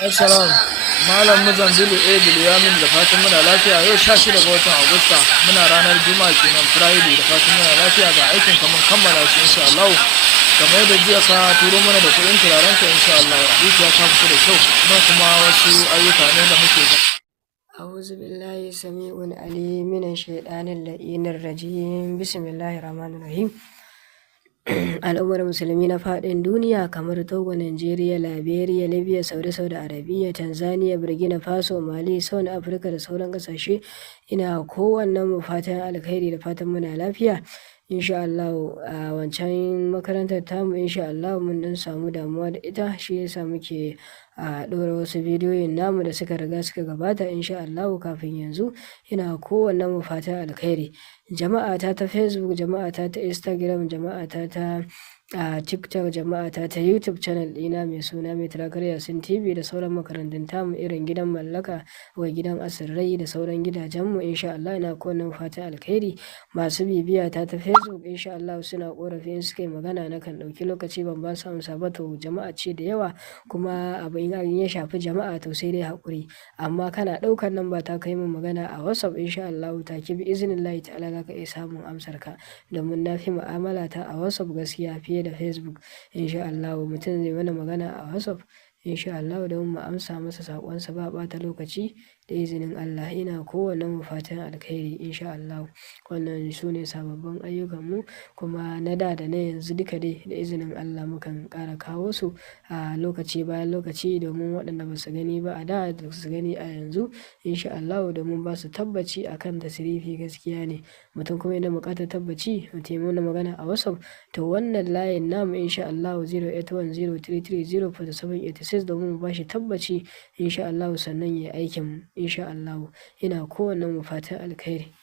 Assalam, Malam Muzambilu A. Bilyamin da fatan muna lafiya yau 16 ga watan Agusta muna ranar Juma'a kenan Friday da fatan muna lafiya ga aikin ka mun kammala shi insha Allah. Kamar yadda jiya ka turo mana da kuɗin turaren ka insha Allah. Dukiya ta fito da kyau nan kuma wasu ayyuka ne da muke ga. أعوذ بالله السميع العليم من الشيطان اللعين الرجيم بسم الله الرحمن الرحيم al'ummar musulmi na faɗin duniya kamar Togo, Nigeria, Liberia, Libya, Saudi Arabia, Tanzania, Burkina Faso, Mali, South Africa da sauran ƙasashe ina kowannen mu fatan alkhairi da fatan muna lafiya. Insha Allah a wancan makarantar tamu insha Allah mun dan samu damuwa da ita shi yasa muke a ɗora wasu bidiyoyin namu da suka riga suka gabata insha Allah kafin yanzu ina kowannen mu fatan alkhairi. Jama'ata ta Facebook, jama'ata ta Instagram, jama'ata ta TikTok, jama'ata ta YouTube channel ɗina mai suna Mai Turakar Yasin TV da sauran makarantun tamu irin gidan mallaka wa gidan asirrai da sauran gidajenmu insha Allah ina kowanne fatan alkhairi. Masu bibiya ta Facebook insha Allah suna ƙorafi in suka yi magana na kan ɗauki lokaci ban ba su amsa ba to jama'a ce da yawa kuma abu in ya shafi jama'a to sai dai haƙuri amma kana ɗaukar nan ba ta kai min magana a WhatsApp insha Allah ta ki bi iznillahi ta'ala za ka iya samun amsar ka domin na fi mu'amala ta a WhatsApp gaskiya fiye da Facebook insha Allah mutum zai mana magana a WhatsApp insha Allah don mu amsa masa saƙonsa ba ɓata lokaci da izinin Allah ina kowanne mu fatan alkhairi insha Allah wannan su ne sababbin ayyukanmu kuma na da na yanzu duka dai da izinin Allah mukan ƙara kawo su a lokaci bayan lokaci domin waɗanda ba su gani ba a da su gani a yanzu insha Allah domin ba su tabbaci akan tasirifi gaskiya ne mutum kuma yana buƙatar tabbaci mutum mana magana a WhatsApp to wannan layin namu insha Allah 08103304786 domin mu bashi tabbaci insha Allah sannan ya aikin insha Allah ina kowanne mu fatan alkhairi.